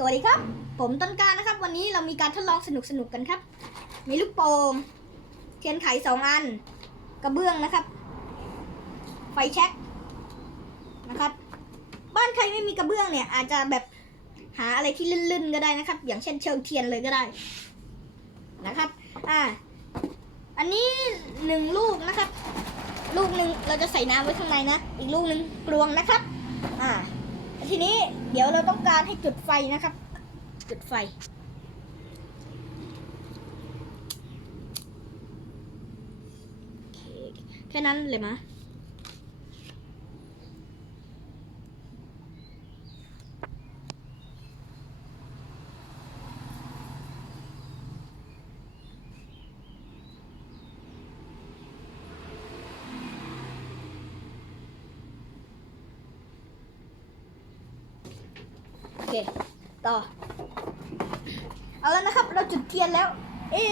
สวัสดีครับ ผมต้นกล้านะครับ วันนี้เรามีการทดลองสนุกสนุกๆกันครับ มีลูกโป่งเทียนไขสองอัน กระเบื้องนะครับ ไฟแช็กนะครับ บ้านใครไม่มีกระเบื้องเนี่ย อาจจะแบบหาอะไรที่ลื่นๆก็ได้นะครับ อย่างเช่นเชิงเทียนเลยก็ได้นะครับ อ่า อันนี้หนึ่งลูกนะครับ ลูกหนึ่งเราจะใส่น้ำไว้ข้างในนะ อีกลูกหนึ่งกลวงนะครับ อ่า ทีนี้เดี๋ยวเราต้องการให้จุดไฟนะครับ จุดไฟ แค่นั้นเลยมะ เค ต่อ เอาแล้วนะครับ เราจุดเทียนแล้ว เอ๊ะ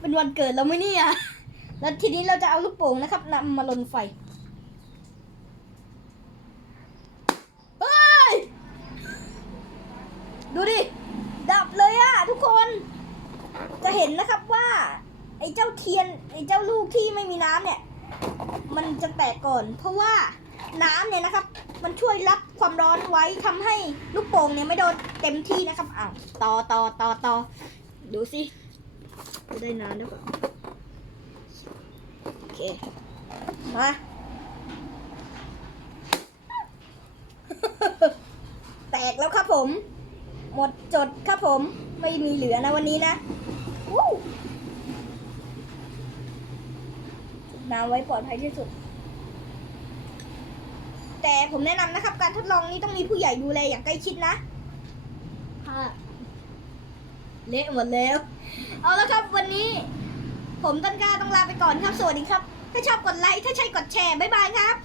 เป็นวันเกิดเราไหมเนี่ย แล้วทีนี้เราจะเอาลูกโป่งนะครับนำมาลนไฟเฮ้ยดูดิ ดับเลยอะทุกคน จะเห็นนะครับว่าไอ้เจ้าเทียนไอ้เจ้าลูกที่ไม่มีน้ำเนี่ย มันจะแตกก่อน เพราะว่าน้ำเนี่ยนะครับมันช่วยรับความร้อนไว้ทำให้ลูกโป่งเนี่ยไม่โดนเต็มที่นะครับอ้าวต่อต่อต่อต่อดูสิจะได้นานหรือเปล่าโอเคมาแตกแล้วครับผม หมดจดครับผมไม่มีเหลือนะวันนี้นะน้ำไว้ปลอดภัยที่สุด แต่ผมแนะนำนะครับ การทดลองนี้ต้องมีผู้ใหญ่ดูแลอย่างใกล้ชิดนะค่ะเละหมดแล้ว เอาละครับวันนี้ ผมต้นกล้าต้องลาไปก่อนครับ สวัสดีครับ ถ้าชอบกดไลค์ ถ้าใช่กดแชร์ บ๊ายบายครับ